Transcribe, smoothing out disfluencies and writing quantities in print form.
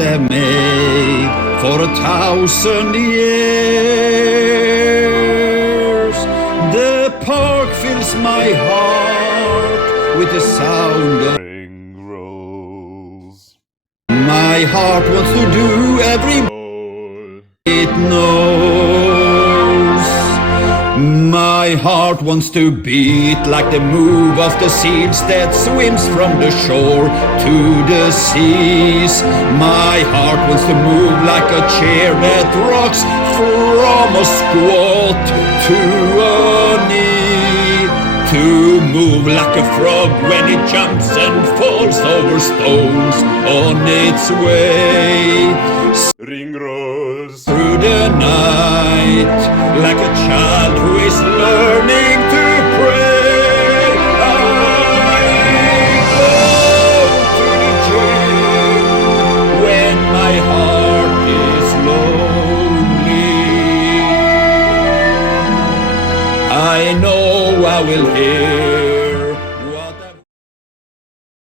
they've made for 1,000 years. The park fills my heart with the sound of Ringrose. my heart wants to do every it knows. My heart wants to beat like the move of the seeds that swims from the shore to the seas. My heart wants to move like a chair that rocks from a squat to a knee. To move like a frog when it jumps and falls over stones on its way Ringrose. through the night, like a child who is learning to pray. I go to the gym when my heart is lonely. I know I will hear